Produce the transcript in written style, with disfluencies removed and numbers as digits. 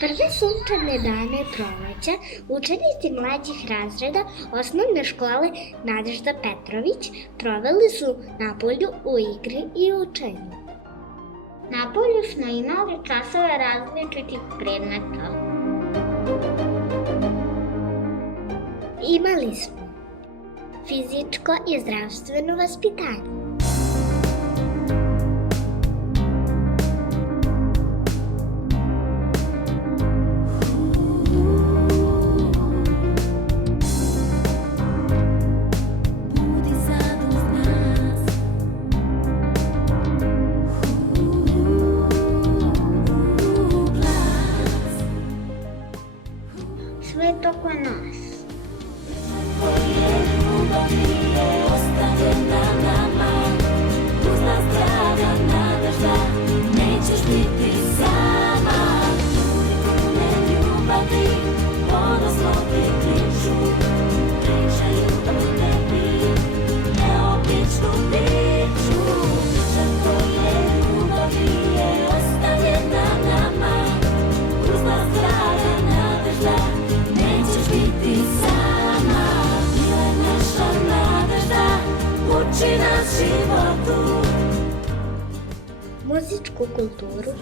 Prve sunčane dane proleća učenici mlađih razreda osnovne škole Nadežda Petrović proveli su napolju u igri i učenju. Napolju smo imali časove različitih predmeta. Imali smo fizičko i zdravstveno vaspitanje, Svet oko nas. muzičku kulturu,